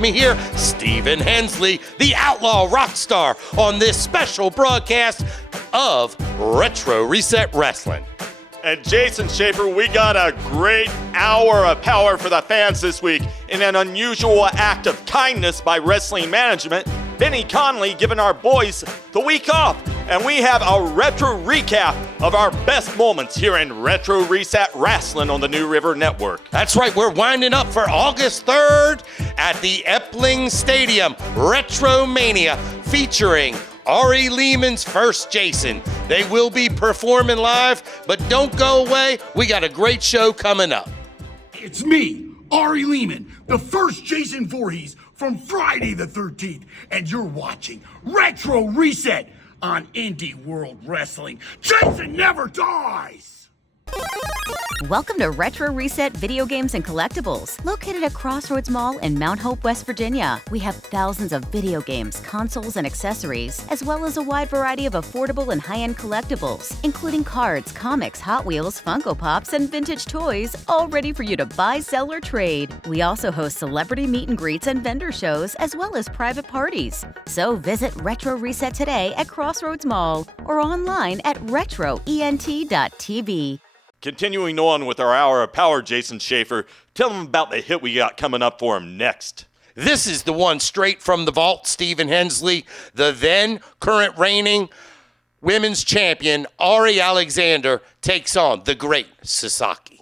with me here, Stephen Hensley, the outlaw rock star, on this special broadcast of Retro Reset Wrestling. And Jason Schaefer, we got a great hour of power for the fans this week in an unusual act of kindness by wrestling management. Benny Conley giving our boys the week off. And we have a retro recap of our best moments here in Retro Reset Wrestling on the New River Network. That's right, we're winding up for August 3rd at the Epling Stadium, Retromania, featuring Ari Lehman's First Jason. They will be performing live, but don't go away. We got a great show coming up. It's me, Ari Lehman, the First Jason Voorhees from Friday the 13th, and you're watching Retro Reset on Indy World Wrestling. Jason never dies! Welcome to Retro Reset Video Games and Collectibles, located at Crossroads Mall in Mount Hope, West Virginia. We have thousands of video games, consoles, and accessories, as well as a wide variety of affordable and high-end collectibles, including cards, comics, Hot Wheels, Funko Pops, and vintage toys, all ready for you to buy, sell, or trade. We also host celebrity meet and greets and vendor shows, as well as private parties. So visit Retro Reset today at Crossroads Mall or online at retroent.tv. Continuing on with our hour of power, Jason Schaefer, tell them about the hit we got coming up for him next. This is the one straight from the vault, Stephen Hensley, the then current reigning women's champion, Ari Alexander, takes on the great Sisaki.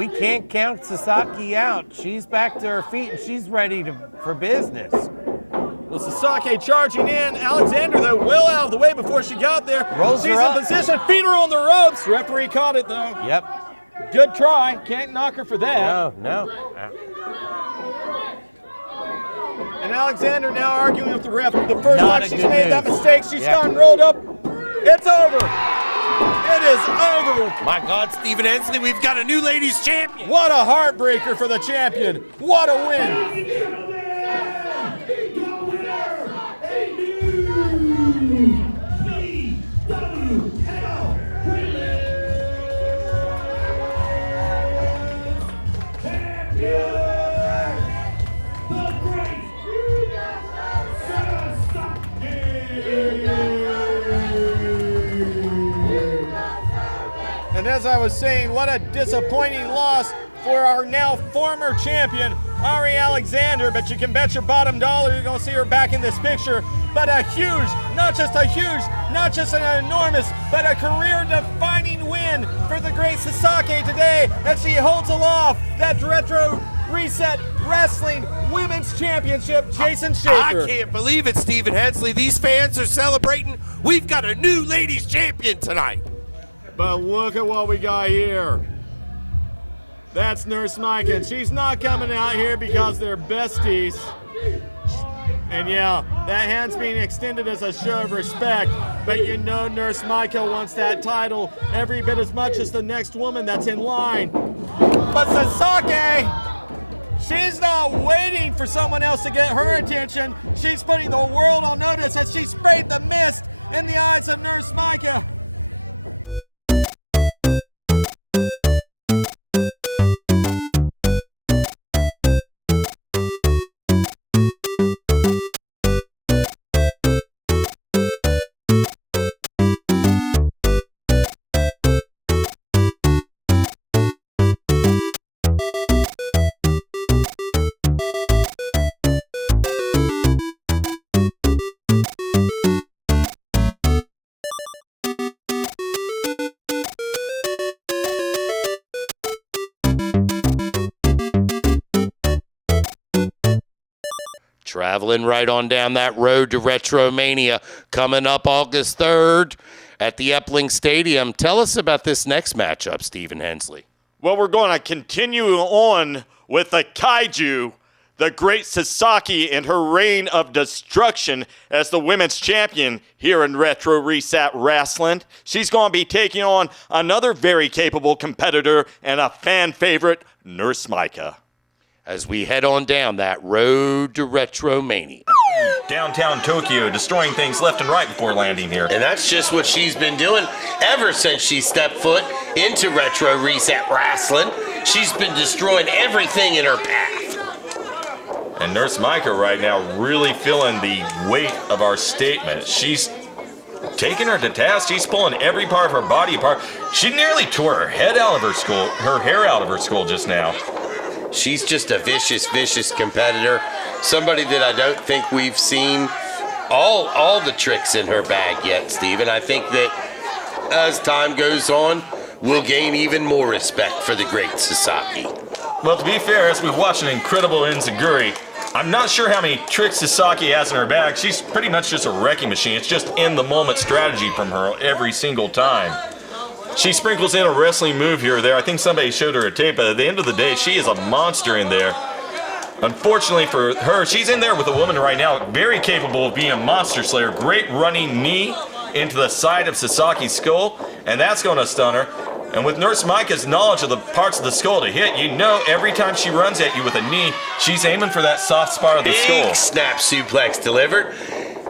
You can't count Sisaki out. He's back to her feet and she's ready to business. Yeah, and that's the speaking of a show respect. Because we know Gus Smoker was our title. Everybody touches the next woman. That's a woman. But Sisaki, she's not waiting for someone else to get her attention. She's getting a rolling nervous and she's straight from this in the eyes of your contact. Traveling right on down that road to Retromania, coming up August 3rd at the Epling Stadium. Tell us about this next matchup, Stephen Hensley. Well, we're going to continue on with the Kaiju, the great Sisaki and her reign of destruction as the women's champion here in Retro Reset Rasslin. She's going to be taking on another very capable competitor and a fan favorite, Nurse Mika. As we head on down that road to Retromania. Downtown Tokyo, destroying things left and right before landing here. And that's just what she's been doing ever since she stepped foot into Retro Reset Rasslin. She's been destroying everything in her path. And Nurse Mika right now really feeling the weight of our statement. She's taking her to task. She's pulling every part of her body apart. She nearly tore her head out of her skull, her hair out of her skull just now. She's just a vicious, vicious competitor. Somebody that I don't think we've seen all the tricks in her bag yet, Steven. I think that as time goes on, we'll gain even more respect for the great Sisaki. Well, to be fair, as we've watched an incredible Enziguri, I'm not sure how many tricks Sisaki has in her bag. She's pretty much just a wrecking machine. It's just in-the-moment strategy from her every single time. She sprinkles in a wrestling move here or there. I think somebody showed her a tape, but at the end of the day, she is a monster in there. Unfortunately for her, she's in there with a woman right now, very capable of being a monster slayer. Great running knee into the side of Sisaki's skull, and that's going to stun her. And with Nurse Mika's knowledge of the parts of the skull to hit, you know every time she runs at you with a knee, she's aiming for that soft spot of the skull. Big snap suplex delivered.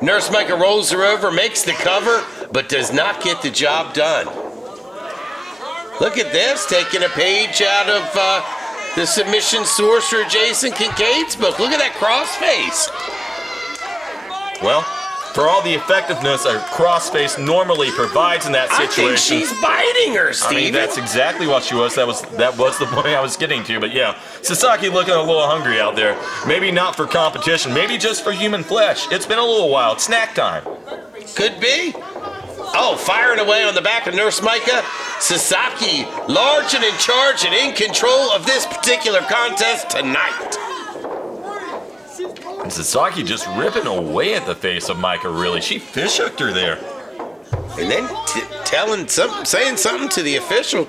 Nurse Mika rolls her over, makes the cover, but does not get the job done. Look at this, taking a page out of the submission sorcerer Jason Kincaid's book. Look at that crossface. Well, for all the effectiveness a crossface normally provides in that situation. I think she's biting her, Steven. I mean, that's exactly what she was. That was the point I was getting to. But yeah, Sisaki looking a little hungry out there. Maybe not for competition, maybe just for human flesh. It's been a little while. It's snack time. Could be. Oh, firing away on the back of Nurse Mika. Sisaki, large and in charge and in control of this particular contest tonight. And Sisaki just ripping away at the face of Mika, really. She fish hooked her there. And then saying something to the official.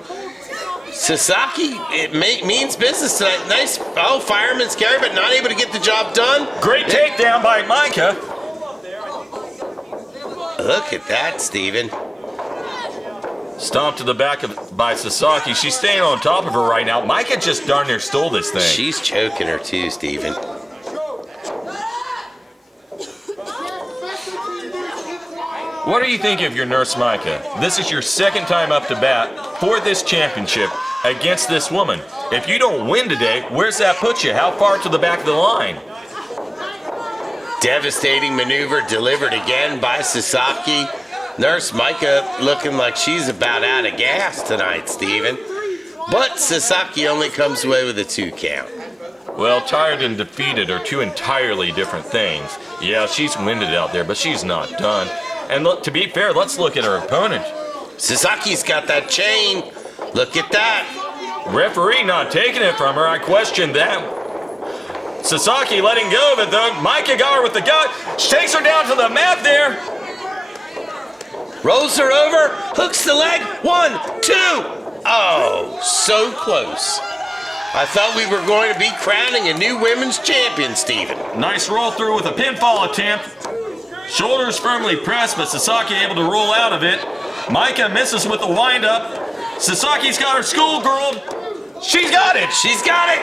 Sisaki, it means business tonight. Nice, fireman's carry, but not able to get the job done. Great takedown by Mika. Look at that, Steven. Stomped to the back by Sisaki. She's staying on top of her right now. Mika just darn near stole this thing. She's choking her too, Steven. What do you think of your Nurse Mika? This is your second time up to bat for this championship against this woman. If you don't win today, where's that put you? How far to the back of the line? Devastating maneuver delivered again by Sisaki. Nurse Mika looking like she's about out of gas tonight, Steven. But Sisaki only comes away with a 2 count. Well, tired and defeated are two entirely different things. Yeah, she's winded out there, but she's not done. And look, to be fair, let's look at her opponent. Sisaki's got that chain. Look at that. Referee not taking it from her. I question that. Sisaki letting go of it, though. Mika got her with the gut. She takes her down to the mat there. Rolls her over. Hooks the leg. 1, 2. Oh, so close. I thought we were going to be crowning a new women's champion, Steven. Nice roll through with a pinfall attempt. Shoulders firmly pressed, but Sisaki able to roll out of it. Mika misses with the windup. Sisaki's got her schoolgirl. She's got it. She's got it.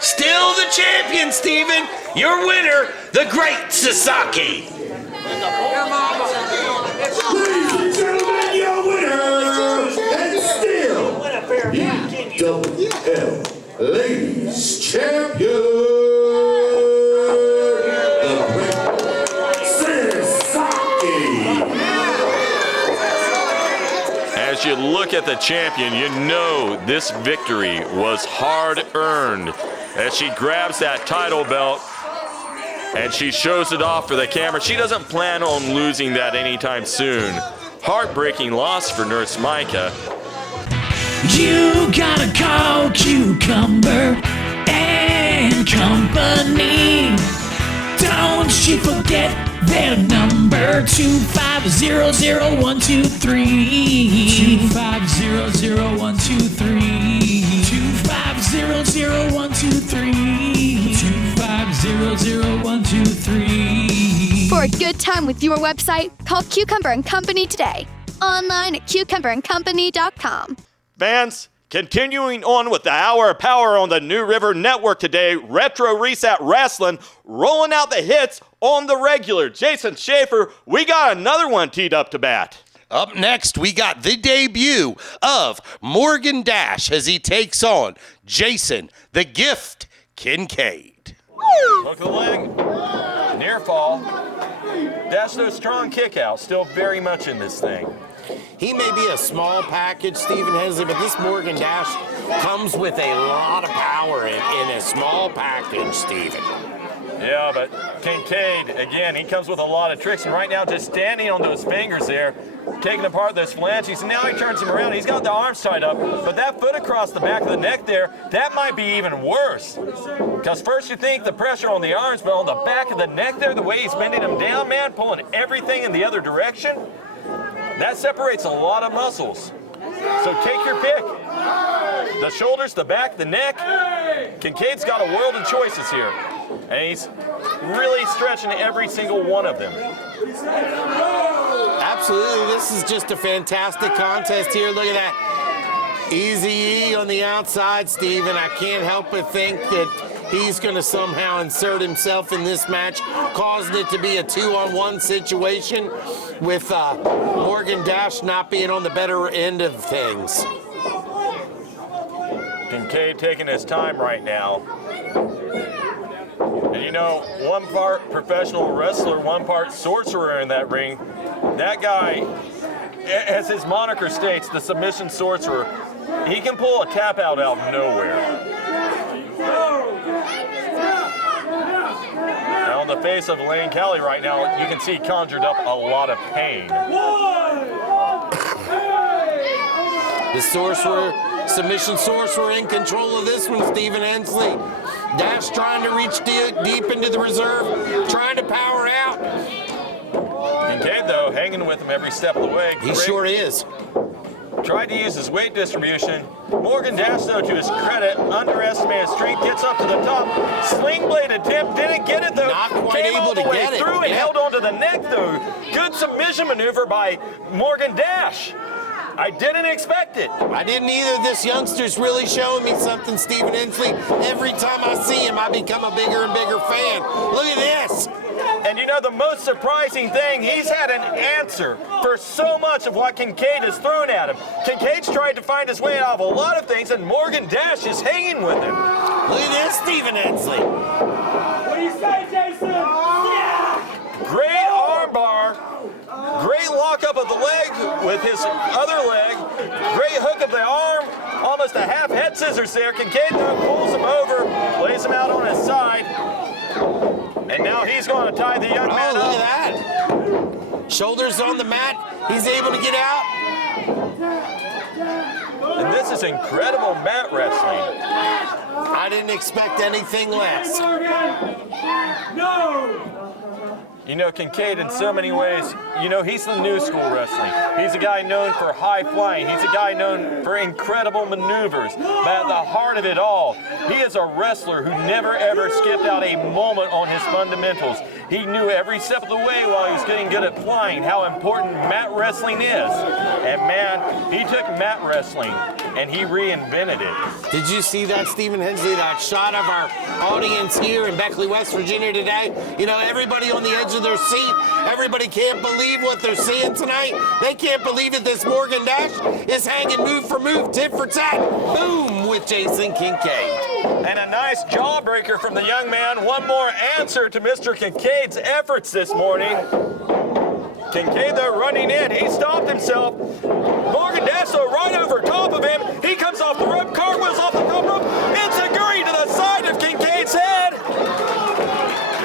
Still the champion, Steven. Your winner, the great Sisaki. Ladies and gentlemen, your winner, and still EWL Ladies Champion, the great Sisaki. As you look at the champion, you know this victory was hard-earned as she grabs that title belt and she shows it off for the camera. She doesn't plan on losing that anytime soon. Heartbreaking loss for Nurse Mika. You gotta call Cucumber and Company. Don't you forget their number, 2500123. 2500123. 2500123. 2500123. For a good time with your website, call Cucumber and Company today. Online at cucumberandcompany.com. Fans, continuing on with the Hour of Power on the New River Network today, Retro Reset Rasslin rolling out the hits on the regular. Jason Schaefer, we got another one teed up to bat. Up next, we got the debut of Morgan Dash as he takes on Jason, the Gift, Kincaid. Look at the leg. Near fall. Dash those strong kick out. Still very much in this thing. He may be a small package, Stephen Hensley, but this Morgan Dash comes with a lot of power in a small package, Stephen. Yeah, but Kincaid, again, he comes with a lot of tricks, and right now just standing on those fingers there, taking apart those phalanges, and now he turns him around. He's got the arms tied up, but that foot across the back of the neck there, that might be even worse. Because first you think the pressure on the arms, but on the back of the neck there, the way he's bending him down, man, pulling everything in the other direction, that separates a lot of muscles. So take your pick. The shoulders, the back, the neck. Kincaid's got a world of choices here. And he's really stretching every single one of them. Absolutely, this is just a fantastic contest here. Look at that. Easy E on the outside, Stephen. I can't help but think that he's going to somehow insert himself in this match, causing it to be a 2-on-1 situation with Morgan Dash not being on the better end of things. Kincaid taking his time right now. And you know, one part professional wrestler, one part sorcerer in that ring. That guy, as his moniker states, the submission sorcerer, he can pull a tap out of nowhere. Now on the face of Lane Kelly right now, you can see conjured up a lot of pain. The sorcerer, submission sorcerer in control of this one, Stephen Hensley. Dash trying to reach deep into the reserve, trying to power out. Kincaid, though, hanging with him every step of the way. He sure is. Tried to use his weight distribution. Morgan Dash, though, to his credit, underestimated strength, gets up to the top. Sling blade attempt, didn't get it, though. Not quite Came all able the to way get it. through and Yeah. held onto the neck, though. Good submission maneuver by Morgan Dash. I didn't expect it. I didn't either. This youngster's really showing me something, Stephen Hensley. Every time I see him, I become a bigger and bigger fan. Look at this. And you know, the most surprising thing, he's had an answer for so much of what Kincaid has thrown at him. Kincaid's tried to find his way out of a lot of things, and Morgan Dash is hanging with him. Look at this, Stephen Hensley. What do you say, Jason? Yeah! Great armbar. Great lockup of the leg with his other leg. Great hook of the arm. Almost a half head scissors there. Kincaid though pulls him over, lays him out on his side. And now he's going to tie the young man look up. at that. Shoulders on the mat. He's able to get out. And this is incredible mat wrestling. I didn't expect anything less. No! You know, Kincaid, in so many ways, you know, he's the new school wrestling. He's a guy known for high flying. He's a guy known for incredible maneuvers. But at the heart of it all, he is a wrestler who never ever skipped out a moment on his fundamentals. He knew every step of the way while he was getting good at flying how important mat wrestling is. And man, he took mat wrestling and he reinvented it. Did you see that, Stephen Hensley, that shot of our audience here in Beckley, West Virginia today? You know, everybody on the edge of their seat, everybody can't believe what they're seeing tonight. They can't believe it. This Morgan Dash is hanging move for move, tit for tat, boom, with Jason Kincaid. And a nice jawbreaker from the young man. One more answer to Mr. Kincaid's efforts this morning. Kincaid, though, running in. He stopped himself. Morgan Dash, though, right over top of him. He comes off the rope, cartwheels off the top rope. Enziguri to the side of Kincaid's head.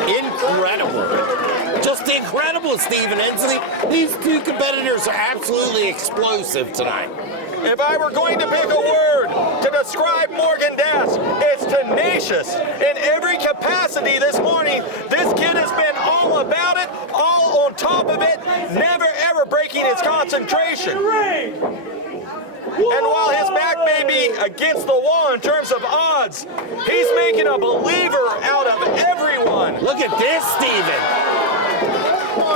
Incredible. Just incredible, Stephen Hensley. These two competitors are absolutely explosive tonight. If I were going to pick a word to describe Morgan Dash, it's tenacious. In every capacity this morning, this kid has been all about it, all on top of it, never ever breaking his concentration. And while his back may be against the wall in terms of odds, he's making a believer out of everyone. Look at this, Stephen.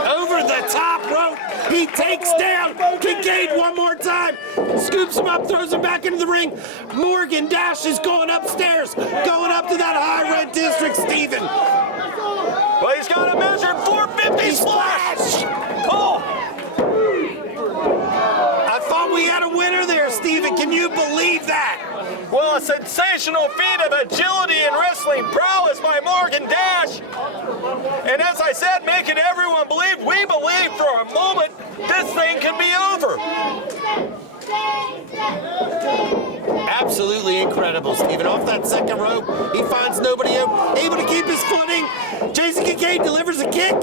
Over the top rope, he takes down Kincaid one more time, scoops him up, throws him back into the ring. Morgan Dash is going upstairs, going up to that high red district, Stephen. Well, he's got a measured 450 splash. Oh. I thought we had a winner there, Stephen. Can you believe that? Well, a sensational feat of agility and wrestling prowess by Morgan Dash. And as I said, making everyone believe, we believe for a moment, this thing can be over. Absolutely incredible, Stephen. Off that second rope, he finds nobody able to keep his footing. Jason Kincaid delivers a kick.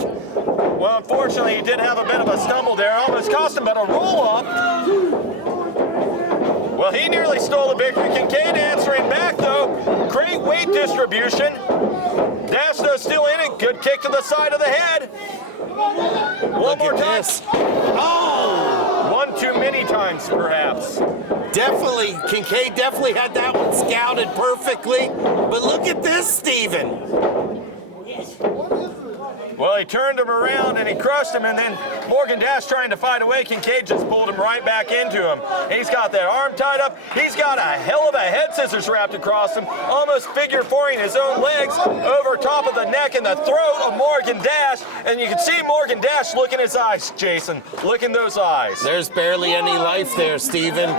Well, unfortunately, he did have a bit of a stumble there. Almost cost him, but a roll-up. Well, he nearly stole the victory. Kincaid answering back, though. Great weight distribution. Dash, though, still in it. Good kick to the side of the head. One more time. Oh! One too many times, perhaps. Definitely, Kincaid definitely had that one scouted perfectly. But look at this, Stephen. Well, he turned him around and he crushed him, and then Morgan Dash trying to fight away. Kincaid just pulled him right back into him. He's got that arm tied up. He's got a hell of a head scissors wrapped across him, almost figure fouring his own legs over top of the neck and the throat of Morgan Dash. And you can see Morgan Dash look in his eyes, Jason. Look in those eyes. There's barely any life there, Stephen.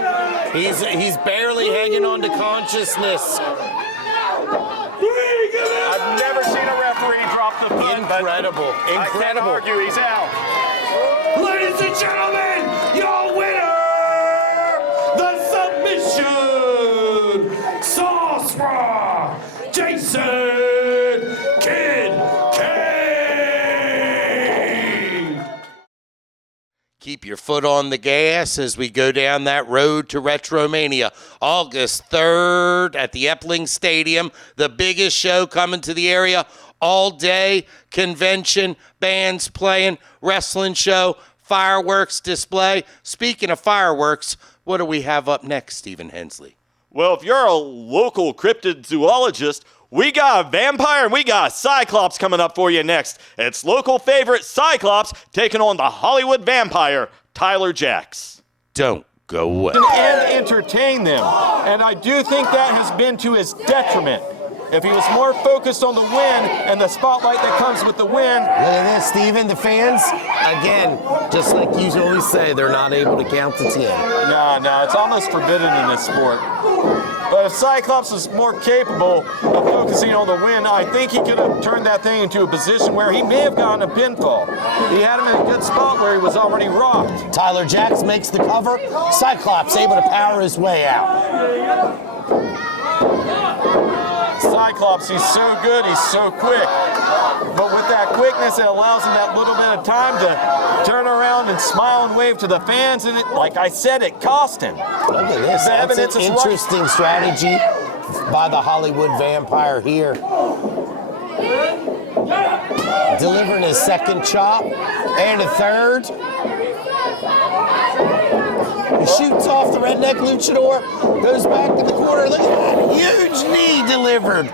He's barely hanging on to consciousness. I've never seen a referee drop the foot. Incredible. I can't argue, he's out. Ladies and gentlemen, your winner, the submission sorcerer, Jason Kincaid. Keep your foot on the gas as we go down that road to Retromania. August 3rd at the Epling Stadium, the biggest show coming to the area all day. Convention, bands playing, wrestling show, fireworks display. Speaking of fireworks, what do we have up next, Stephen Hensley? Well, if you're a local cryptozoologist, we got a vampire and we got a Cyclops coming up for you next. It's local favorite Cyclops taking on the Hollywood vampire, Tyler Jaxx. Don't go away. And entertain them. And I do think that has been to his detriment. If he was more focused on the win and the spotlight that comes with the win. Look at this, Stephen. The fans, again, just like you always say, they're not able to count to 10. No, it's almost forbidden in this sport. But if Cyclops was more capable of focusing on the win, I think he could have turned that thing into a position where he may have gotten a pinfall. He had him in a good spot where he was already rocked. Tyler Jaxx makes the cover. Cyclops able to power his way out. Cyclops, he's so good, he's so quick. But with that quickness, it allows him that little bit of time to turn around and smile and wave to the fans. And it, like I said, it cost him. Look at this. That's an interesting strategy by the Hollywood vampire here. delivering his second chop and a third. He shoots off the redneck luchador, goes back to the corner. Look at that huge knee delivered.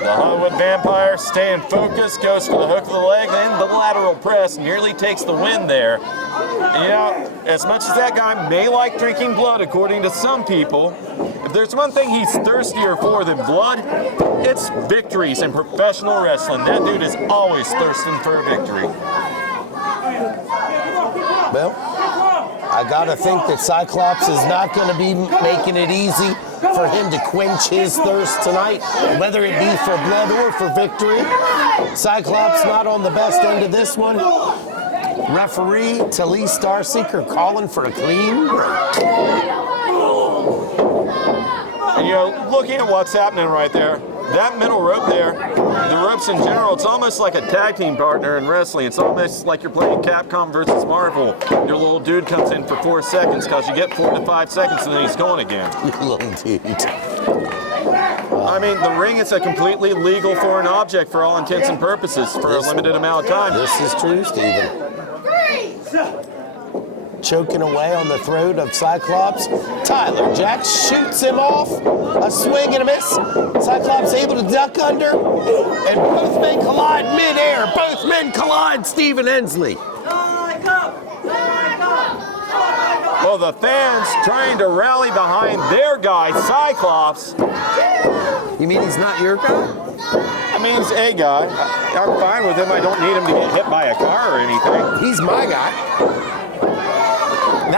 The Hollywood Vampire staying focused, goes for the hook of the leg, then the lateral press, nearly takes the win there. You know, as much as that guy may like drinking blood, according to some people, if there's one thing he's thirstier for than blood, it's victories in professional wrestling. That dude is always thirsting for a victory. Well, I gotta think that Cyclops is not gonna be making it easy for him to quench his thirst tonight, whether it be for blood or for victory. Cyclops not on the best end of this one. Referee Talise Starseeker calling for a clean break. And, you know, looking at what's happening right there, that middle rope there, the ropes in general, it's almost like a tag team partner in wrestling. It's almost like you're playing Capcom versus Marvel. Your little dude comes in for 4 seconds because you get 4 to 5 seconds and then he's gone again. Little dude. I mean, the ring is a completely legal foreign object for all intents and purposes for a limited amount of time. This is true, Steven. Choking away on the throat of Cyclops. Tyler Jaxx shoots him off. A swing and a miss. Cyclops able to duck under. And both men collide midair. Both men collide, Stephen Hensley. Well, the fans trying to rally behind their guy, Cyclops. You mean he's not your guy? I mean, he's a guy. I'm fine with him. I don't need him to get hit by a car or anything. He's my guy.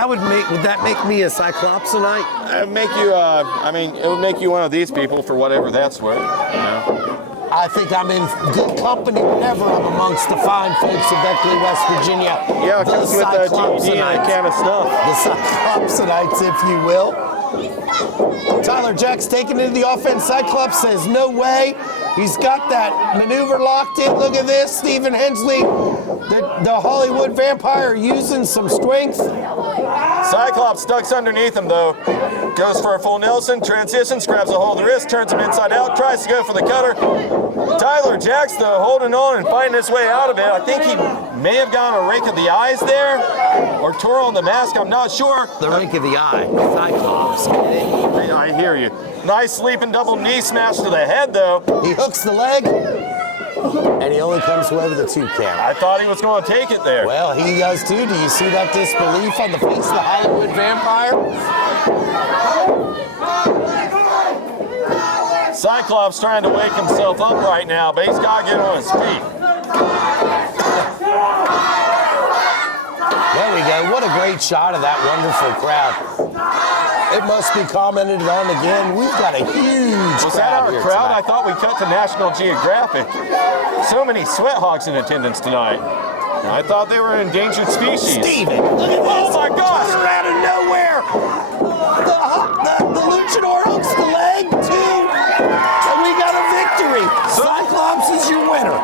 Would that make me a Cyclops tonight? It'd make you, it would make you one of these people for whatever that's worth, you know? I think I'm in good company whenever I'm amongst the fine folks of Beckley, West Virginia. Yeah, it comes with a GD and a can of stuff. The Cyclopsites, if you will. Tyler Jaxx taking into the offense. Cyclops says no way. He's got that maneuver locked in. Look at this. Stephen Hensley, the Hollywood Vampire, using some strength. Cyclops ducks underneath him, though. Goes for a full Nelson, transitions, grabs a hold of the wrist, turns him inside out, tries to go for the cutter. Tyler Jaxx, though, holding on and fighting his way out of it. I think he may have gotten a rake of the eyes there, or tore on the mask, I'm not sure. The rake of the eye, Cyclops. I hear you. Nice sleeping double knee smash to the head, though. He hooks the leg, and he only comes away with a 2 count. I thought he was going to take it there. Well, he does too. Do you see that disbelief on the face of the Hollywood Vampire? Cyclops trying to wake himself up right now, but he's got to get on his feet. There we go. What a great shot of that wonderful crowd. It must be commented on again. We've got a huge Was that our here crowd? tonight. I thought we cut to National Geographic. So many sweat hogs in attendance tonight. I thought they were an endangered species. Steven, look at this. Oh my gosh! Turn out of nowhere. The luchador hooks the leg too. And we got a victory. Cyclops is your winner.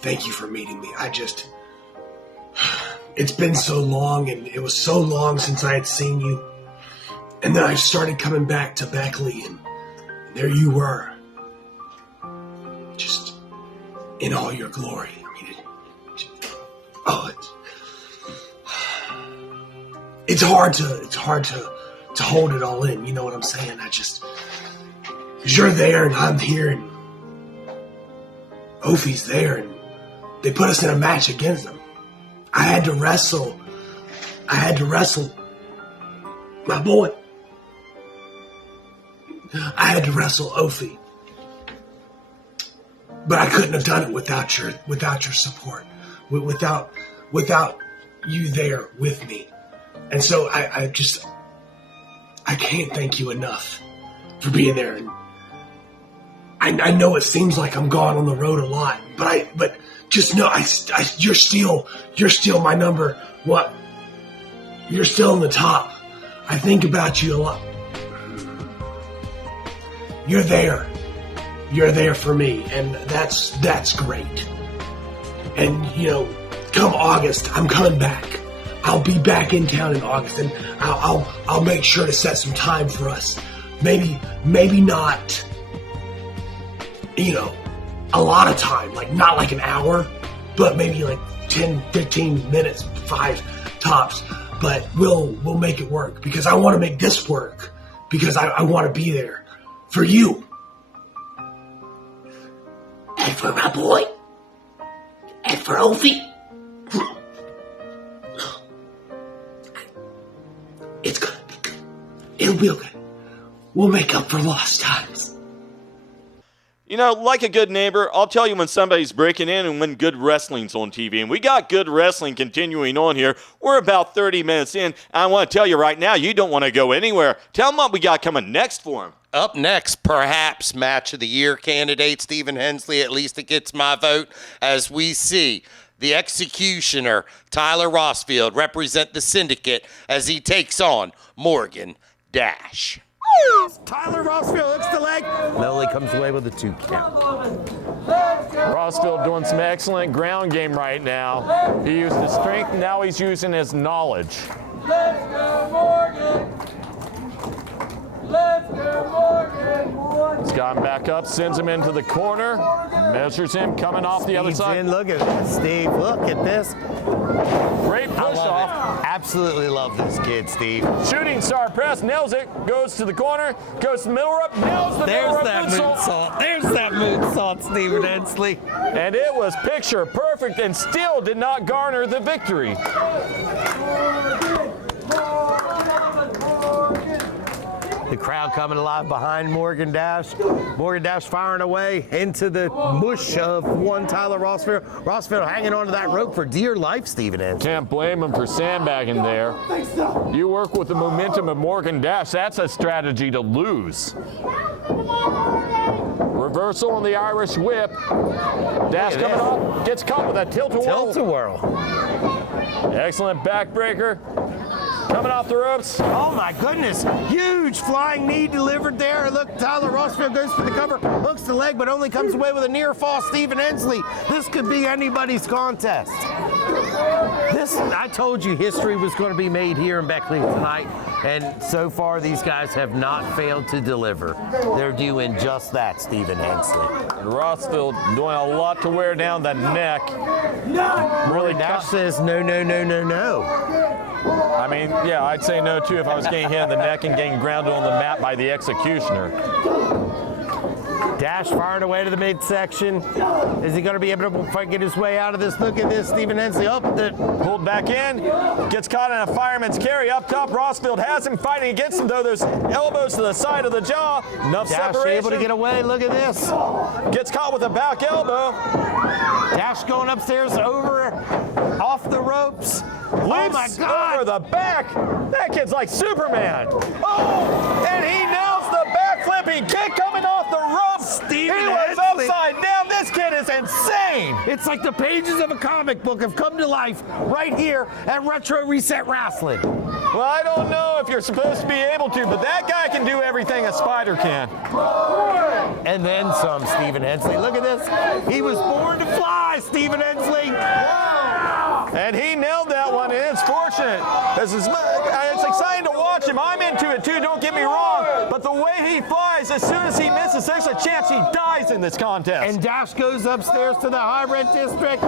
Thank you for meeting me. It's been so long, and it was so long since I had seen you. And then I started coming back to Beckley, and there you were. Just in all your glory. I mean, it's hard to hold it all in. You know what I'm saying? Because you're there, and I'm here, and Ophi's there, and they put us in a match against them. I had to wrestle my boy. I had to wrestle Ophi. But I couldn't have done it without your support, without you there with me. And so I can't thank you enough for being there. And I know it seems like I'm gone on the road a lot, but just know you're still my number. What? You're still in the top. I think about you a lot. You're there. You're there for me, and that's great. And come August, I'm coming back. I'll be back in town in August, and I'll make sure to set some time for us. Maybe not, a lot of time, like not like an hour, but maybe like 10, 15 minutes, 5 tops. But we'll make it work because I want to make this work because I want to be there for you. And for my boy. And for Ophi. It's gonna be good. It'll be okay. We'll make up for lost times. Like a good neighbor, I'll tell you when somebody's breaking in and when good wrestling's on TV. And we got good wrestling continuing on here. We're about 30 minutes in. I want to tell you right now, you don't want to go anywhere. Tell them what we got coming next for them. Up next, perhaps Match of the Year candidate Stephen Hensley. At least it gets my vote as we see the Executioner, Tyler Rosfield, represent the Syndicate as he takes on Morgan Dash. Tyler Rosfield hooks the leg. Lily comes away with a 2 count. Rosfield doing some excellent ground game right now. He used his strength, now he's using his knowledge. Let's go, Morgan! Let's go, Morgan! He's got him back up, sends him into the corner, measures him coming off the other side. Look at this, Steve. Look at this. Great push off. Absolutely love this kid, Steve. Shooting star press, nails it, goes to the corner, goes to the middle rope, nails the middle rope moonsault. There's that moonsault, Stephen Hensley. And it was picture perfect and still did not garner the victory. The crowd coming alive behind Morgan Dash. Morgan Dash firing away into the mush of one Tyler Rosfield. Rosfield hanging onto that rope for dear life, Stephen Hensley. Can't blame him for sandbagging there. You work with the momentum of Morgan Dash. That's a strategy to lose. Reversal on the Irish whip. Dash coming off. Gets caught with a tilt-a-whirl. Tilt-a-whirl. Excellent backbreaker. Coming off the ropes. Oh my goodness. Huge flying knee delivered there. Look, Tyler Rosfield goes for the cover, hooks the leg, but only comes away with a near fall. Stephen Hensley. This could be anybody's contest. I told you history was going to be made here in Beckley tonight, and so far these guys have not failed to deliver. They're doing just that, Stephen Hensley. And Rosfield doing a lot to wear down the neck. Really, Dash says no, no, no, no, no. I mean, yeah, I'd say no too if I was getting hit in the neck and getting grounded on the mat by the Executioner. Dash firing away to the midsection. Is he going to be able to get his way out of this? Look at this, Stephen Hensley. Pulled back in, gets caught in a fireman's carry up top. Rosfield has him fighting against him, though. Those elbows to the side of the jaw. Enough Dash separation. able to get away. Look at this. Gets caught with a back elbow. Dash going upstairs off the ropes. Leaps oh my God! Over the back. That kid's like Superman. Oh, and he nails the back flipping kick coming off the ropes. He was upside down. This kid is insane. It's like the pages of a comic book have come to life right here at Retro Reset Rasslin. Well, I don't know if you're supposed to be able to, but that guy can do everything a spider can. And then some, Stephen Hensley. Look at this. He was born to fly, Stephen Hensley. And he nailed that one, and it's fortunate. It's exciting to watch him. I'm into it, too, don't get me wrong. But the way he flies, as soon as he misses, there's a chance he dies in this contest. And Dash goes upstairs to the high rent district,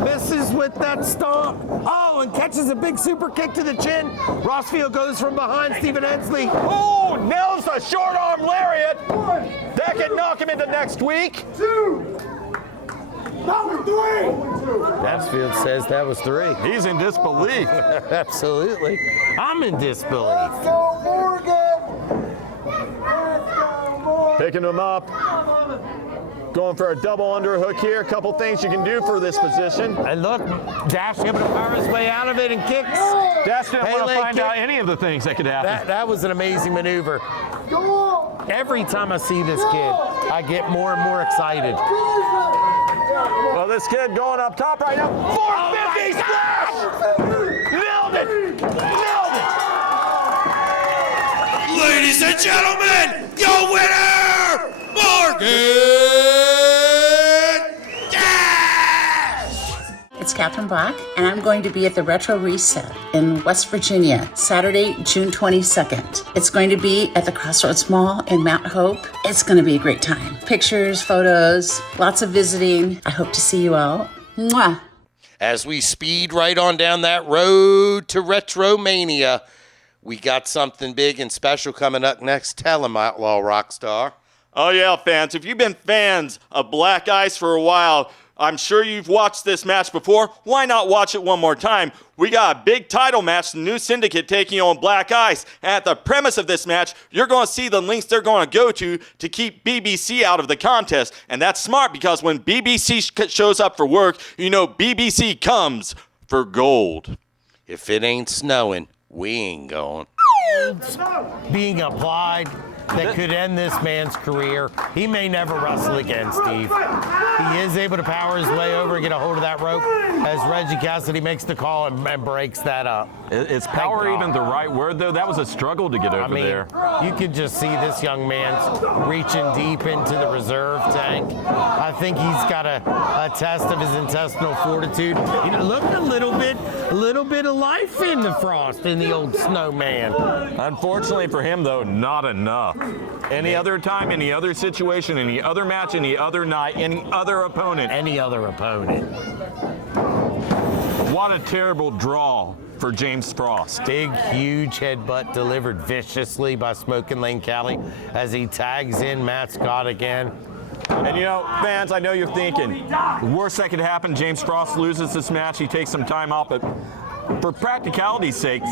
misses with that stomp. Oh, and catches a big super kick to the chin. Rosfield goes from behind Stephen Hensley. Oh, nails the short arm lariat. That could knock him into next week. 2. Number 3! Rosfield says that was 3. He's in disbelief. Absolutely. I'm in disbelief. Let's go, Morgan! Let's go, Morgan! Picking him up. Going for a double underhook here. A couple things you can do for this position. And look, Dash able to power his way out of it and kicks. Dash didn't want to Pele find out kick. any of the things that could happen. That was an amazing maneuver. Every time I see this kid, I get more and more excited. Well, this kid going up top right now. 450 splash! Nailed it! Nailed it! Ladies and gentlemen, your winner, Morgan Dash! It's Catherine Black, and I'm going to be at the Retro Reset in West Virginia, Saturday, June 22nd. It's going to be at the Crossroads Mall in Mount Hope. It's going to be a great time. Pictures, photos, lots of visiting. I hope to see you all. Mwah! As we speed right on down that road to Retromania, we got something big and special coming up next. Tell 'em, Outlaw Rockstar. Oh yeah, fans. If you've been fans of Black Ice for a while, I'm sure you've watched this match before. Why not watch it one more time? We got a big title match, the new Syndicate taking on Black Ice. And at the premise of this match, you're going to see the links they're going to go to keep BBC out of the contest. And that's smart because when BBC shows up for work, you know BBC comes for gold. If it ain't snowing, we ain't going. Being applied that could end this man's career. He may never wrestle again, Steve. He is able to power his way over and get a hold of that rope as Reggie Cassidy makes the call and breaks that up. Is power even the right word, though? That was a struggle to get over there. You could just see this young man's reaching deep into the reserve tank. I think he's got a test of his intestinal fortitude. You know, look a little bit of life in the Frost, in the old snowman. Unfortunately for him, though, not enough. Any other time, any other situation, any other match, any other night, any other opponent. Any other opponent. What a terrible draw for James Frost. Big, huge headbutt delivered viciously by Smoking Lane Cali as he tags in Matt Scott again. And you know, fans, I know you're thinking, the worst that could happen, James Frost loses this match, he takes some time off, but for practicality's sake,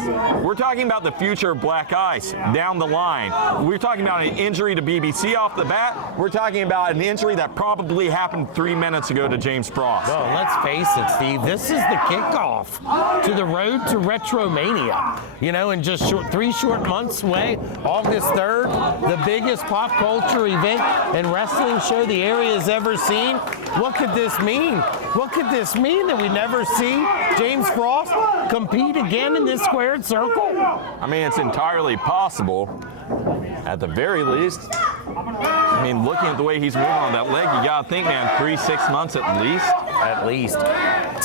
we're talking about the future of Black Ice down the line. We're talking about an injury to BBC off the bat. We're talking about an injury that probably happened 3 minutes ago to James Frost. Well, let's face it, Steve, this is the kickoff to the road to Retromania. You know, in just 3 short months away, August 3rd, the biggest pop culture event and wrestling show the area has ever seen. What could this mean? What could this mean that we never see James Frost compete again in this squared circle? I mean, it's entirely possible. At the very least, I mean, looking at the way he's moving on that leg, you gotta think, man, 3-6 months at least. At least.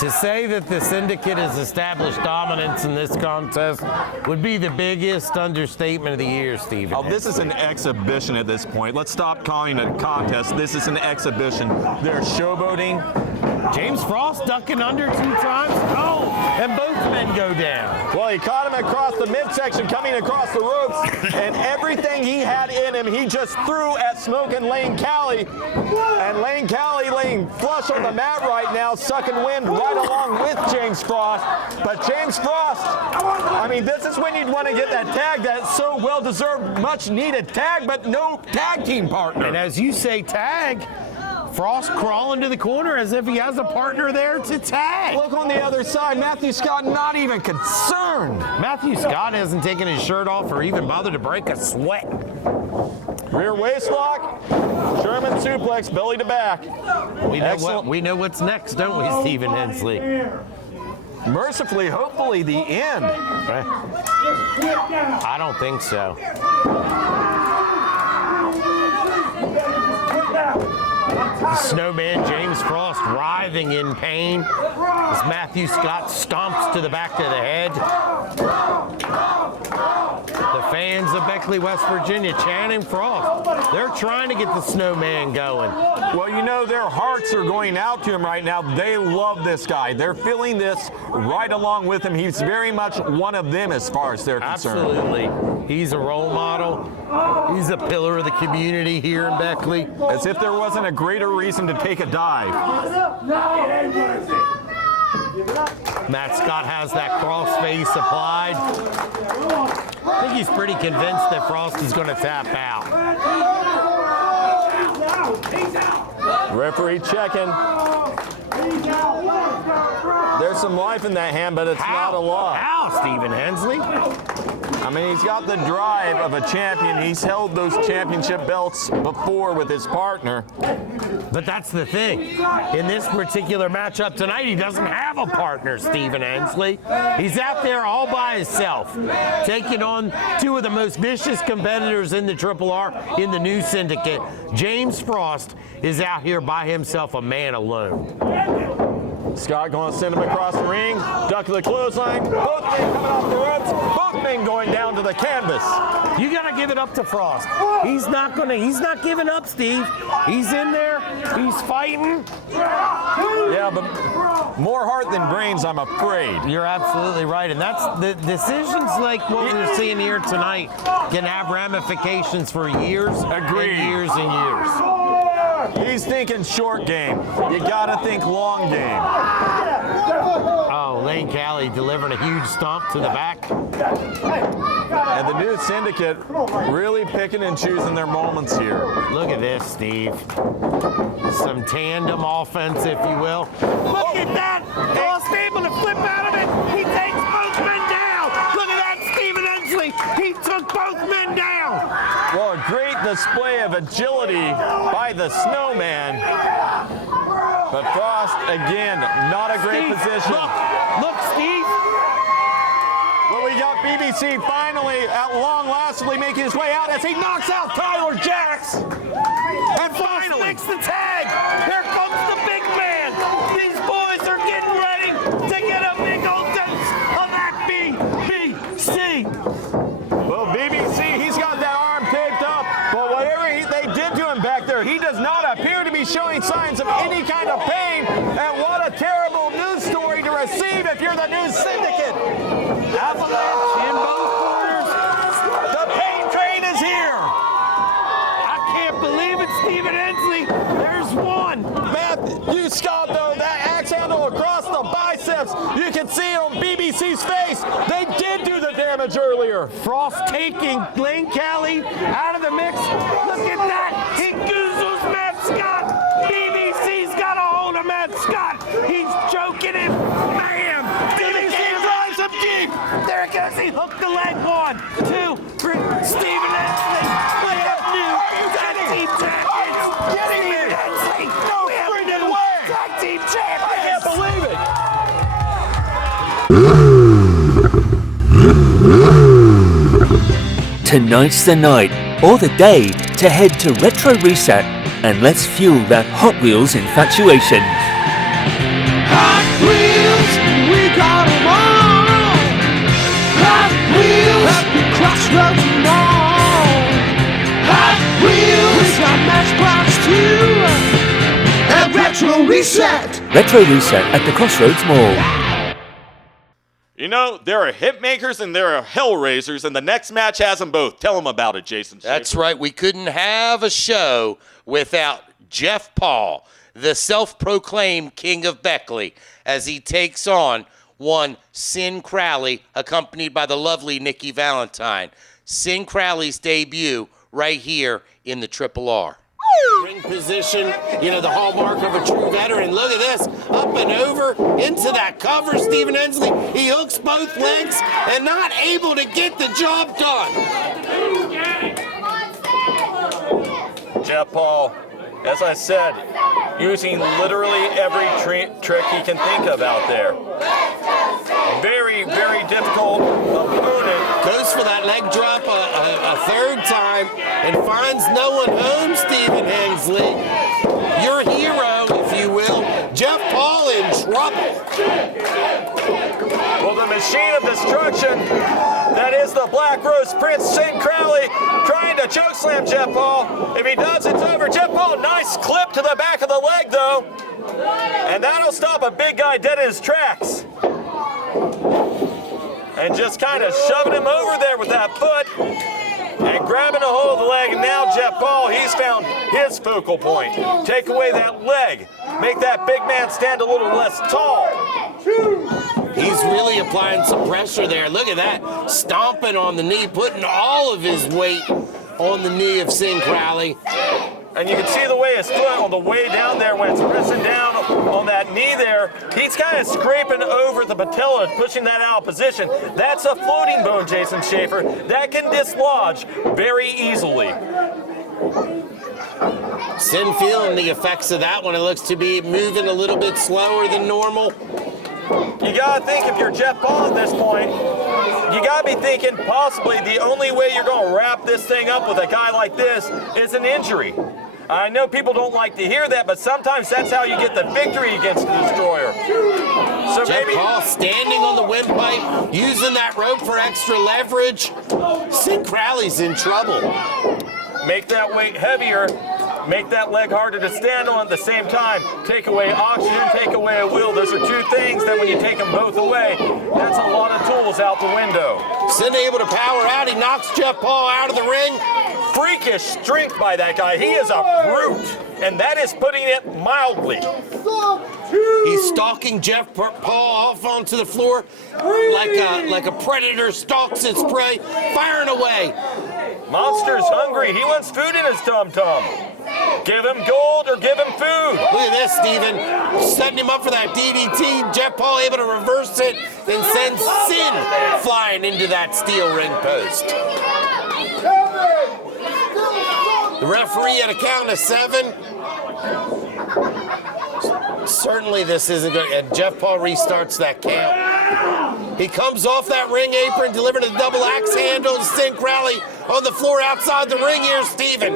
To say that the Syndicate has established dominance in this contest would be the biggest understatement of the year, Stephen. Oh, this is an exhibition at this point. Let's stop calling it a contest. This is an exhibition. They're showboating. James Frost ducking under 2 times. Oh, and both men go down. Well, he caught him across the midsection, coming across the ropes, and everything he had in him, he just threw at Smoking Lane Cali. And Lane Cali laying flush on the mat right now, sucking wind right along with James Frost. But James Frost, I mean, this is when you'd want to get that tag, that so well-deserved, much-needed tag, but no tag team partner. And as you say, tag, Frost crawling to the corner as if he has a partner there to tag. Look on the other side, Matthew Scott not even concerned. Matthew Scott hasn't taken his shirt off or even bothered to break a sweat. Rear waist lock, German suplex, belly to back. We know what's next, don't we, Stephen Hensley? Mercifully, hopefully, the end. I don't think so. The snowman James Frost writhing in pain as Matthew Scott stomps to the back of the head. The fans of Beckley, West Virginia chanting Frost. They're trying to get the snowman going. Well, you know, their hearts are going out to him right now. They love this guy. They're feeling this right along with him. He's very much one of them as far as they're concerned. Absolutely. He's a role model. He's a pillar of the community here in Beckley. As if there wasn't a greater reason to take a dive. Matt Scott has that cross face applied. I think he's pretty convinced that Frost is going to tap out. Referee checking. There's some life in that hand, but it's not a lot. How, Stephen Hensley? I mean, he's got the drive of a champion. He's held those championship belts before with his partner. But that's the thing. In this particular matchup tonight, he doesn't have a partner, Stephen Hensley. He's out there all by himself, taking on two of the most vicious competitors in the Triple R in the new Syndicate. James Frost is out here by himself, a man alone. Scott going to send him across the ring. Duck of the clothesline. Both men coming off the ropes. Both men going down to the canvas. You got to give it up to Frost. He's not giving up, Steve. He's in there. He's fighting. Yeah, but more heart than brains, I'm afraid. You're absolutely right. And that's the decisions like what we're seeing here tonight can have ramifications for years Agreed. and years and years. He's thinking short game. You got to think long game. Oh, Lane Callie delivering a huge stomp to the back. And the new Syndicate really picking and choosing their moments here. Look at this, Steve. Some tandem offense, if you will. Look at that! Frost able to flip out of it. He takes both men down. Look at that, Stephen Hensley. He took both men down. Well, a great display of agility by the Snowman. But Frost, again, not a great Steve, position. Look, Steve. Well, we got BBC finally, at long lastly, making his way out as he knocks out Tyler Jaxx. And Frost makes the tag. Here comes the big man. These boys are getting ready to get a big old dose of that BBC. Well, BBC, he's got that arm taped up, but whatever they did to him back there, he does not appear to be showing signs of any kind of pain. And what a terrible news story to receive if you're the new Syndicate. Avalanche in both corners. The pain train is here. I can't believe it, Stephen Hensley. There's one. Matthew Scott, though, that axe handle across the biceps, you can see it on BBC's face. They did do the damage earlier. Frost taking Lane Callie out of the mix. Look at that. He goozles Matt Scott. BBC's got a hold of Matt Scott. He's choking him. Bam. BBC drives him deep. There it goes. He hooked the leg. 1, 2, 3. Stephen Hensley. We have new tag team champions. Stephen Hensley. We have new tag team champions. I can't believe it. Tonight's the night, or the day, to head to Retro Reset and let's fuel that Hot Wheels infatuation. Hot Wheels, we got 'em all. Hot Wheels, at the crossroads mall. Hot Wheels, we got Matchbox too. At Retro Reset. Retro Reset at the Crossroads Mall. You know, there are hit makers and there are hellraisers, and the next match has them both. Tell them about it, Jason. That's right. We couldn't have a show without Jeff Paul, the self-proclaimed King of Beckley, as he takes on one Sinn Krowley, accompanied by the lovely Nicki Valentine. Sinn Krowley's debut right here in the Triple R. Ring position, you know, the hallmark of a true veteran. Look at this, up and over into that cover, Stephen Hensley. He hooks both legs and not able to get the job done. Jeff Paul, as I said, using literally every trick he can think of out there. Very, very difficult opponent. Goes for that leg drop a third time and finds no one home, Stephen Hensley. Your hero, if you will, Jeff Paul in trouble. Well, the machine of destruction, that is the Black Rose Prince, Sinn Krowley, trying to chokeslam Jeff Paul. If he does, it's over. Jeff Paul, nice clip to the back of the leg, though. And that'll stop a big guy dead in his tracks. And just kind of shoving him over there with that foot and grabbing a hold of the leg. And now Jeff Paul, he's found his focal point. Take away that leg. Make that big man stand a little less tall. He's really applying some pressure there. Look at that. Stomping on the knee, putting all of his weight on the knee of Sinn Krowley. And you can see the way his foot on the way down there when it's pressing down on that knee there, he's kind of scraping over the patella, pushing that out of position. That's a floating bone, Jason Schaefer. That can dislodge very easily. Sinn feeling the effects of that one. It looks to be moving a little bit slower than normal. You gotta think, if you're Jeff Paul at this point, you gotta be thinking possibly the only way you're gonna wrap this thing up with a guy like this is an injury. I know people don't like to hear that, but sometimes that's how you get the victory against the Destroyer. So Jeff maybe Paul standing on the windpipe, using that rope for extra leverage. Sinn Krowley's in trouble. make that weight heavier, make that leg harder to stand on at the same time, take away oxygen, take away a wheel. Those are two things that when you take them both away, that's a lot of tools out the window. Sinn able to power out. He knocks Jeff Paul out of the ring. Freakish strength by that guy. He is a brute, and that is putting it mildly. He's stalking Jeff Paul off onto the floor like a predator stalks its prey, firing away. Monster's hungry. He wants food in his tum-tum. Give him gold or give him food. Look at this, Steven. Setting him up for that DDT. Jeff Paul able to reverse it, then sends Sinn flying into that steel ring post. The referee at a count of 7. Certainly this isn't good. And Jeff Paul restarts that count. He comes off that ring apron, delivering a double axe handle to Sinn Krowley on the floor outside the ring here, Steven.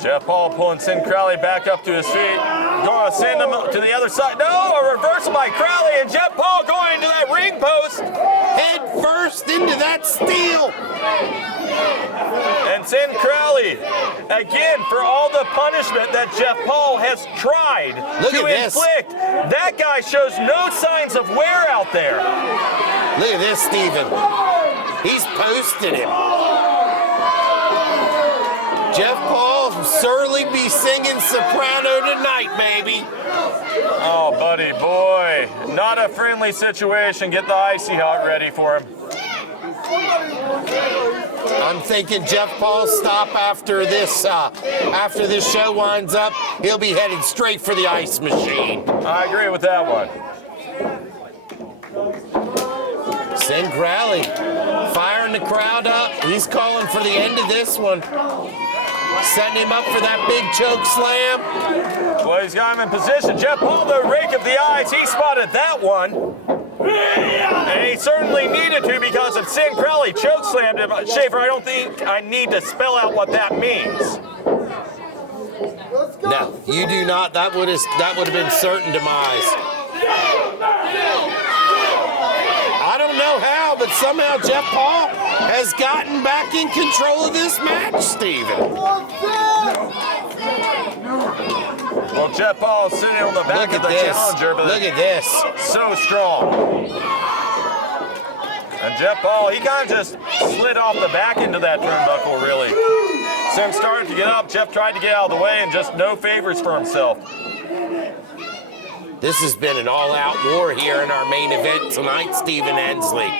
Jeff Paul pulling Sinn Krowley back up to his feet. Going to send him to the other side. No, a reversal by Krowley, and Jeff Paul going into that ring post. Head first into that steel. And Sinn Krowley, again, for all the punishment that Jeff Paul has tried to inflict, that guy shows no signs of wear out there. Look at this, Steven. He's posted him. Jeff Paul will certainly be singing soprano tonight, baby. Oh, buddy, boy. Not a friendly situation. Get the icy hot ready for him. I'm thinking Jeff Paul's stop after this show winds up, he'll be headed straight for the ice machine. I agree with that one. Sinn Krowley firing the crowd up. He's calling for the end of this one. Setting him up for that big choke slam. Well, he's got him in position. Jeff Paul, the rake of the eyes, he spotted that one. And he certainly needed to because if Sinn Krowley choke slammed him, Schaefer, I don't think I need to spell out what that means. No, you do not. That would have been certain demise. I don't know how, but somehow Jeff Paul has gotten back in control of this match, Steven. Well, Jeff Paul sitting on the back of the challenger, but look at this. So strong. And Jeff Paul, he kind of just slid off the back into that turnbuckle, really. Sinn started to get up. Jeff tried to get out of the way, and just no favors for himself. This has been an all-out war here in our main event tonight, Steven Hensley.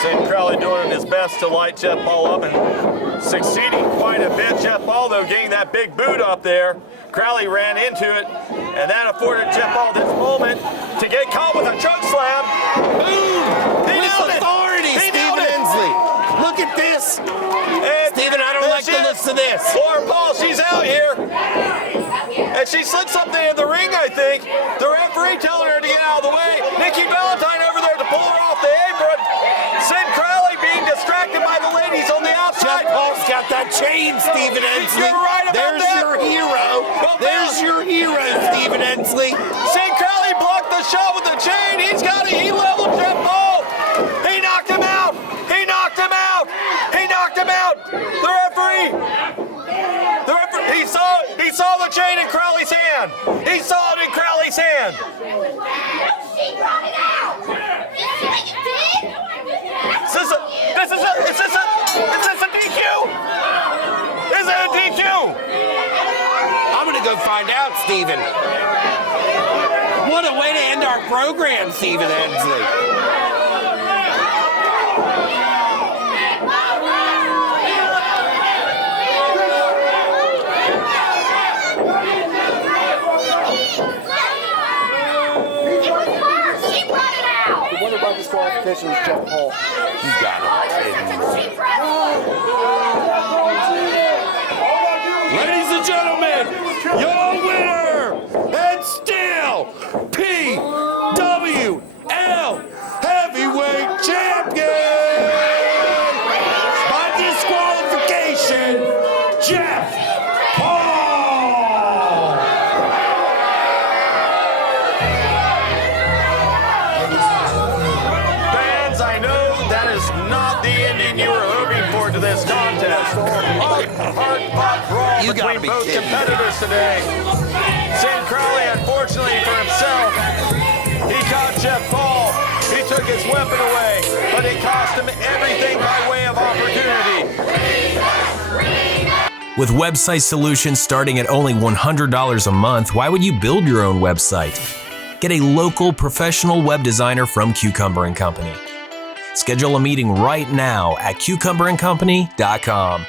Sinn Krowley doing his best to light Jeff Paul up and succeeding quite a bit. Jeff Paul, though, getting that big boot up there. Crowley ran into it, and that afforded Jeff Paul this moment to get caught with a choke slam. Boom! With authority, Steven Hensley. Look at this. And Steven, I don't like the looks of this. Laura Paul, she's out here. And she slipped something in the ring, I think. The referee telling her to get out of the way. Nicki Valentine over there to pull her off the apron. Sinn Krowley being distracted by the ladies on the outside. Jeff Paul's got that chain, Steven Hensley. You're right about There's that. your hero. There's your hero, Steven Hensley. Sinn Krowley blocked the shot with the chain. He leveled Jeff Paul. He knocked him out. He knocked him out. He knocked him out. The referee, he saw the chain in Crowley's hand. He saw it in Crowley's hand. She brought it out. Is this a DQ? Is it a DQ? I'm going to go find out, Steven. What a way to end our program, Steven Hensley. He was first. She brought it out. The winner by disqualification is Jeff Paul. You got it. Ladies and gentlemen, your winner and still PWL Heavyweight Champion by disqualification, Jeff Paul. Fans, I know that is not the ending you were hoping for to this contest. A hard-fought brawl between both competitors today. Sinn Krowley, unfortunately for himself, he caught Jeff Paul. He took his weapon away, but it cost him everything by way of opportunity. With website solutions starting at only $100 a month, why would you build your own website? Get a local professional web designer from Cucumber & Company. Schedule a meeting right now at cucumberandcompany.com.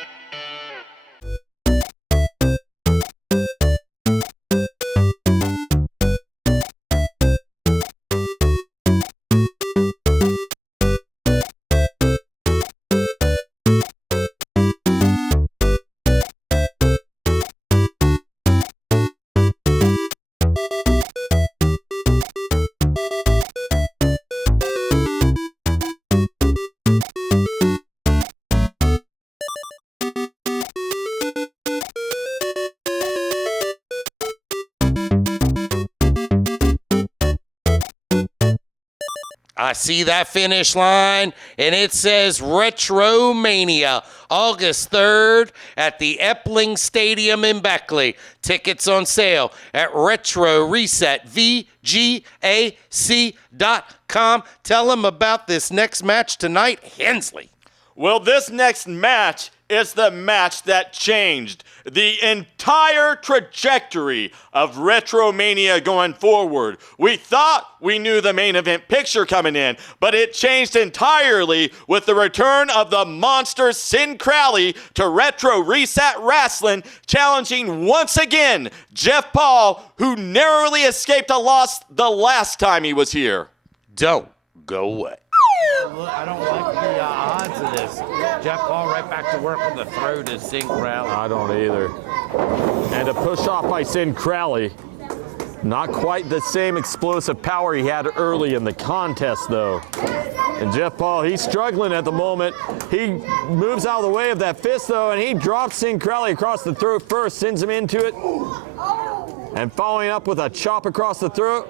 I see that finish line, and it says Retromania, August 3rd at the Epling Stadium in Beckley. Tickets on sale at RetroResetVGAC.com. Tell them about this next match tonight, Hensley. Well, this next match is the match that changed the entire trajectory of Retromania going forward. We thought we knew the main event picture coming in, but it changed entirely with the return of the monster Sinn Krowley to Retro Reset Rasslin, challenging once again Jeff Paul, who narrowly escaped a loss the last time he was here. Don't go away. I don't like the odds of this. Jeff Paul right back to work on the throw to Sinn Krowley. I don't either. And a push off by Sinn Krowley. Not quite the same explosive power he had early in the contest, though. And Jeff Paul, he's struggling at the moment. He moves out of the way of that fist, though, and he drops Sinn Krowley across the throat first, sends him into it. And following up with a chop across the throat.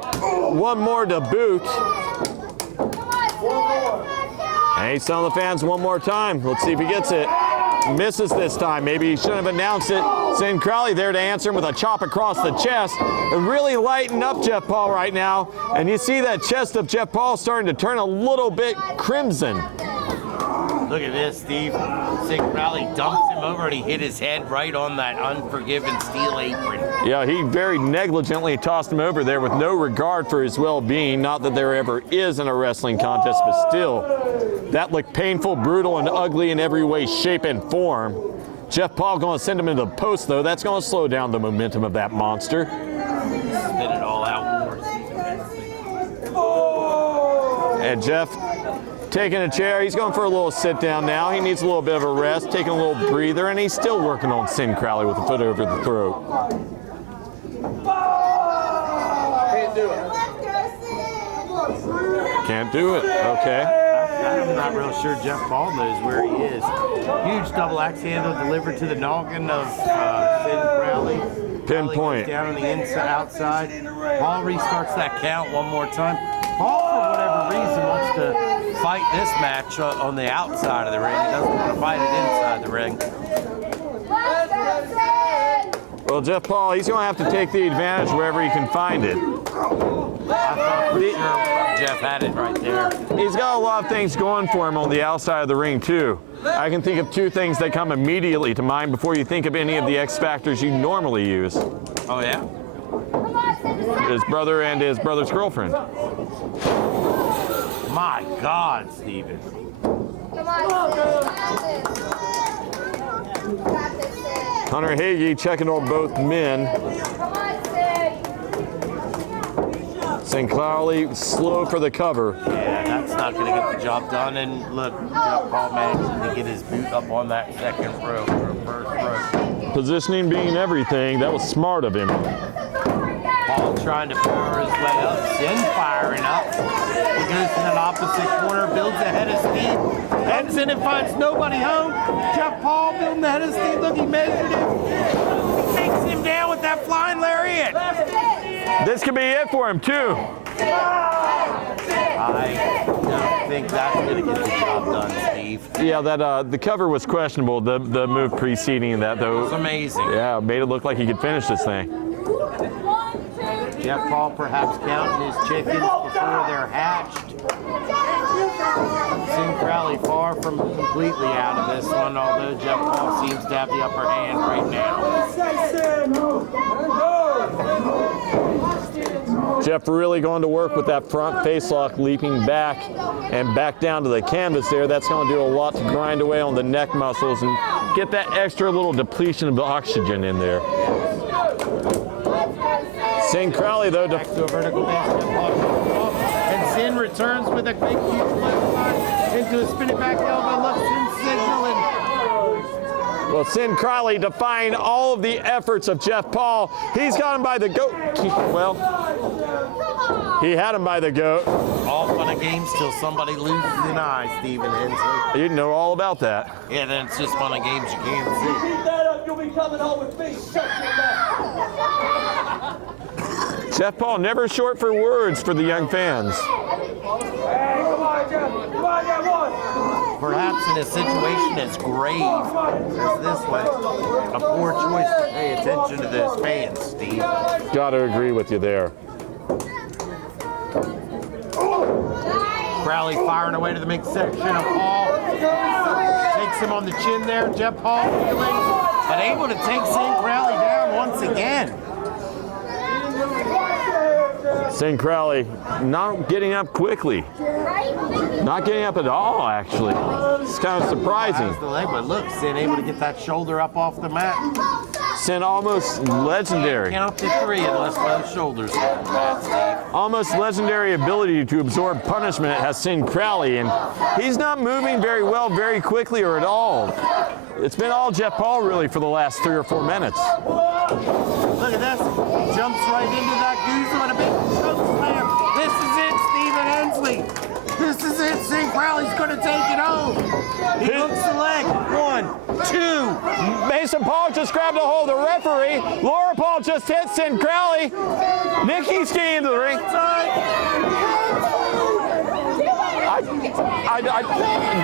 One more to boot. And he's telling the fans one more time. Let's see if he gets it. Misses this time. Maybe he shouldn't have announced it. Sinn Krowley there to answer him with a chop across the chest. And really lighten up Jeff Paul right now. And you see that chest of Jeff Paul starting to turn a little bit crimson. Look at this, Steve. Sinn Krowley dumps him over and he hit his head right on that unforgiving steel apron. Yeah, he very negligently tossed him over there with no regard for his well-being. Not that there ever is in a wrestling contest, but still, that looked painful, brutal, and ugly in every way, shape, and form. Jeff Paul going to send him into the post, though. That's going to slow down the momentum of that monster. Spit it all out for us. And Jeff taking a chair. He's going for a little sit down now. He needs a little bit of a rest, taking a little breather, and he's still working on Sinn Krowley with a foot over the throat. Can't do it. Can't do it. Okay. I'm not real sure Jeff Paul knows where he is. Huge double axe handle delivered to the noggin of Sinn Krowley. Pinpoint. Down on the inside, outside. Paul restarts that count one more time. Paul, for whatever reason, wants to fight this match on the outside of the ring. He doesn't want to fight it inside the ring. Well, Jeff Paul, he's going to have to take the advantage wherever he can find it. I thought for sure Jeff had it right there. He's got a lot of things going for him on the outside of the ring, too. I can think of two things that come immediately to mind before you think of any of the X factors you normally use. Oh, yeah? His brother and his brother's girlfriend. My God, Steven. Hunter Hagee checking on both men. St. Crowley slow for the cover. Yeah, that's not going to get the job done. And look, Jeff Paul managed to get his boot up on that second row for a first row. Positioning being everything, that was smart of him. Paul trying to power his way up. Sinn firing up. He goes to that opposite corner, builds ahead of Steve. Heads in and finds nobody home. Jeff Paul building ahead of Steve. Look, he measured him. He takes him down with that flying lariat. This could be it for him, too. I don't think that's going to get the job done, Steve. Yeah, that the cover was questionable, the move preceding that, though. It was amazing. Yeah, made it look like he could finish this thing. Jeff Paul perhaps counting his chickens before they're hatched. Sinn Crowley far from completely out of this one, although Jeff Paul seems to have the upper hand right now. Jeff really going to work with that front face lock, leaping back and back down to the canvas there. That's going to do a lot to grind away on the neck muscles and get that extra little depletion of oxygen in there. Sinn Crowley, though, back to a vertical basket, and Sinn returns with a big huge left line into a spinning back elbow. Look, Sinn signaling. Well, Sinn Crowley defying all of the efforts of Jeff Paul. He's got him by the goat. Well, he had him by the goat. All fun and games till somebody loses an eye, Stephen Hensley. You know all about that. Yeah, then it's just fun and games you can't see. Keep that up, you'll be coming home with me. Shut your mouth. Jeff Paul never short for words for the young fans. Hey, come on, Jeff. Come on, Jeff, one. Perhaps in a situation as grave as this one, a poor choice to pay attention to those fans, Steve. Got to agree with you there. Krowley firing away to the midsection of Paul. Takes him on the chin there. Jeff Paul feeling, but able to take Sinn Crowley down once again. Sinn Crowley not getting up quickly. Not getting up at all, actually. It's kind of surprising. The leg, but look, Sinn able to get that shoulder up off the mat. Sinn almost legendary. Count to three unless both shoulders are on the mat, Steve. Almost legendary ability to absorb punishment has Sinn Crowley, and he's not moving very well, very quickly, or at all. It's been all Jeff Paul, really, for the last 3 or 4 minutes. Look at this. Jumps right into that goose with a big choke slam. This is it, Stephen Hensley. This is it. Sinn Crowley's going to take it home. He hooks the leg. 1, 2. Mason Paul just grabbed a hold of the referee. Laura Paul just hit Sinn Crowley. Nicki's getting into the ring.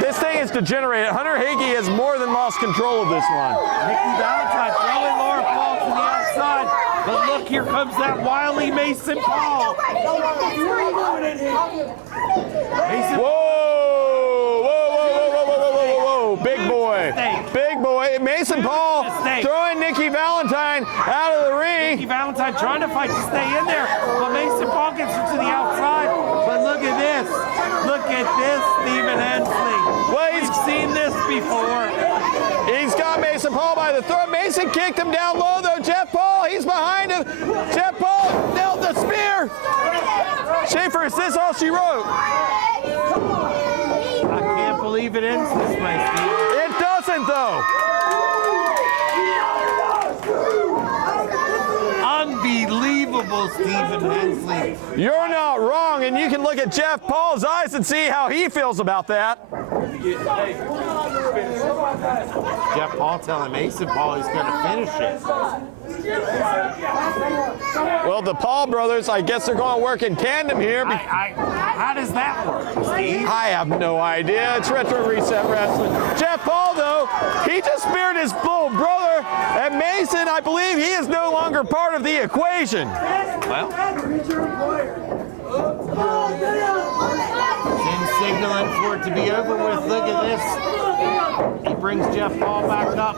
This thing is degenerated. Hunter Hagee has more than lost control of this one. Nicki Valentine throwing Laura Paul to the outside. But look, here comes that wily Mason Paul. Whoa, big boy. Big boy. Mason Paul throwing Nicki Valentine out of the ring. Nicki Valentine trying to fight to stay in there, but Mason Paul gets her to the outside. But look at this. Look at this, Stephen Hensley. Well, we've seen this before. He's got Mason Paul by the throat. Mason kicked him down low, though. Jeff Paul, he's behind him. Jeff Paul nailed the spear. Schaefer, is this all she wrote? I can't believe it ends this way, Steve. It doesn't, though. Unbelievable, Stephen Hensley. You're not wrong, and you can look at Jeff Paul's eyes and see how he feels about that. Jeff Paul telling Mason Paul he's going to finish it. Well, the Paul brothers, I guess they're going to work in tandem here. How does that work, Steve? I have no idea. It's Retro Reset Wrestling. Jeff Paul, though, he just speared his little brother, and Mason, I believe he is no longer part of the equation. Well, Sinn signaling for it to be over with. Look at this. He brings Jeff Paul back up.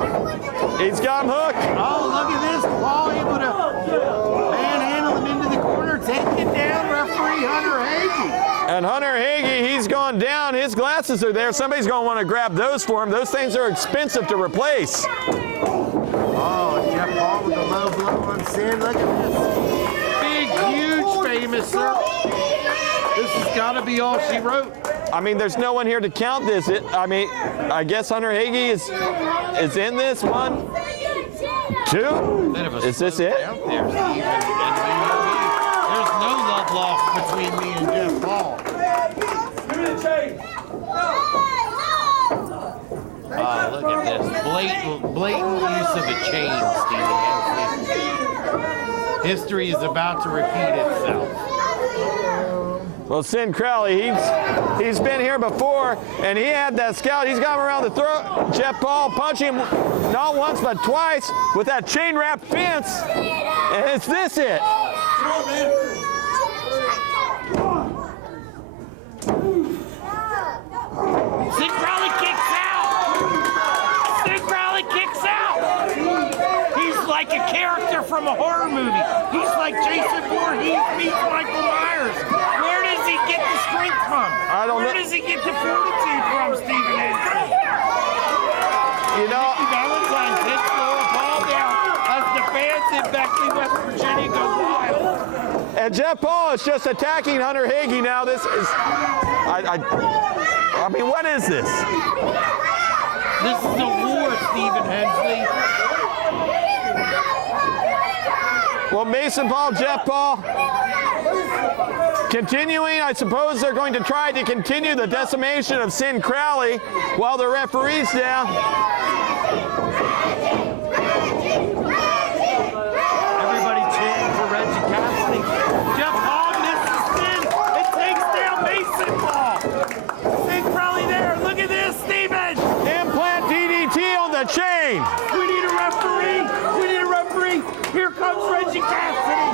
He's got him hooked. Oh, look at this. Paul able to manhandle him into the corner, taking down referee Hunter Hagee. And Hunter Hagee, he's gone down. His glasses are there. Somebody's going to want to grab those for him. Those things are expensive to replace. Oh, Jeff Paul with a low blow on Sinn. Look at this. Big, huge, famous has got to be all she wrote. I mean, there's no one here to count this. I guess Hunter Hagee is in this. 1, 2. Is this it? Out there, Steven. There's no love lost between me and Jeff Paul. Look at this. Blatant use of a chain, Stephen. History is about to repeat itself. Well, Sinn Krowley, he's been here before, and he had that scout. He's got him around the throat. Jeff Paul punching him not once but twice with that chain wrap fence. And is this it? Come on, man. Sinn Krowley kicks out! Sinn Krowley kicks out! He's like a character from a horror movie. He's like Jason Voorhees meets Michael Myers. Where does he get the strength from? I don't know. Where does he get the fortitude from, Stephen Henson? You know, Nicki Valentine hits Laura Paul down as the fans in Beckley, West Virginia go wild. and Jeff Paul is just attacking Hunter Hagee now. This is, I mean, what is this? This is a war, Stephen Hensley. Well, Mason Paul, Jeff Paul, continuing. I suppose they're going to try to continue the decimation of Sinn Krowley while the referee's down. Everybody cheering for Reggie Cassidy. Jeff Paul misses Sinn. It takes down Mason Paul. Sinn Krowley there. Look at this, Stephen. Implant DDT on the chain. We need a referee. We need a referee. Here comes Reggie Cassidy.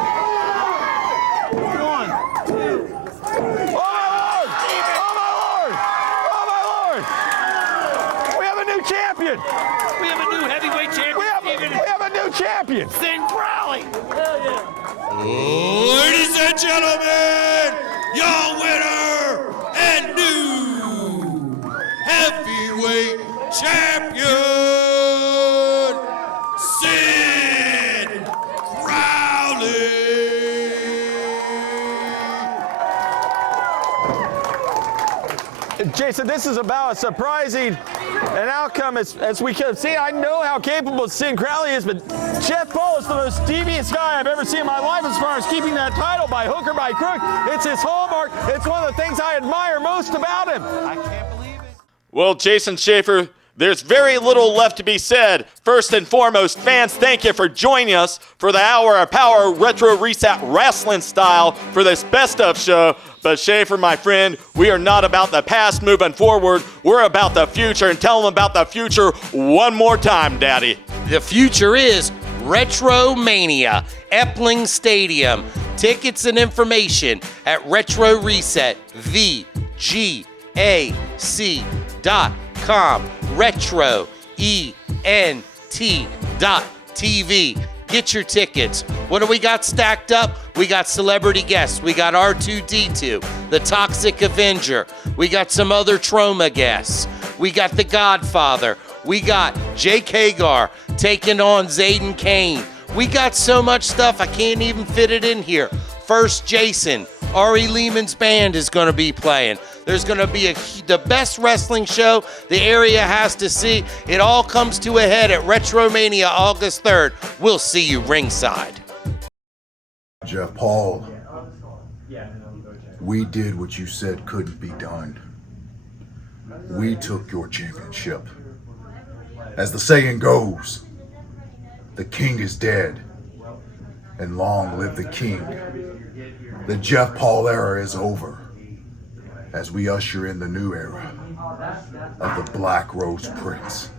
1, 2. Oh my Lord! Oh my Lord! We have a new champion. We have a new heavyweight champion. We have a new champion. Sinn Krowley. Hell yeah. Ladies and gentlemen, your winner and new heavyweight champion, Sinn Krowley. Jason, this is about as surprising an outcome as we could have seen. I know how capable Sinn Krowley is, but Jeff Paul is the most devious guy I've ever seen in my life as far as keeping that title by hook or by crook. It's his hallmark. It's one of the things I admire most about him. I can't believe it. Well, Jason Schaefer, there's very little left to be said. First and foremost, fans, thank you for joining us for the Hour of Power Retro Reset Rasslin style for this Best Of show. But Schaefer, my friend, we are not about the past moving forward. We're about the future, and tell them about the future one more time, Daddy. The future is Retromania, Epling Stadium. Tickets and information at Retro Reset, VGAC.com. Retro, ENT.TV. Get your tickets. What do we got stacked up? We got celebrity guests. We got R2-D2, the Toxic Avenger. We got some other Trauma guests. We got the Godfather. We got Jake Hagar taking on Zayden Kane. We got so much stuff, I can't even fit it in here. First Jason, Ari Lehman's band is going to be playing. There's going to be the best wrestling show the area has to see. It all comes to a head at Retromania August 3rd. We'll see you ringside. Jeff Paul, we did what you said couldn't be done. We took your championship. As the saying goes, the king is dead, and long live the king. The Jeff Paul era is over, as we usher in the new era of the Black Rose Prince.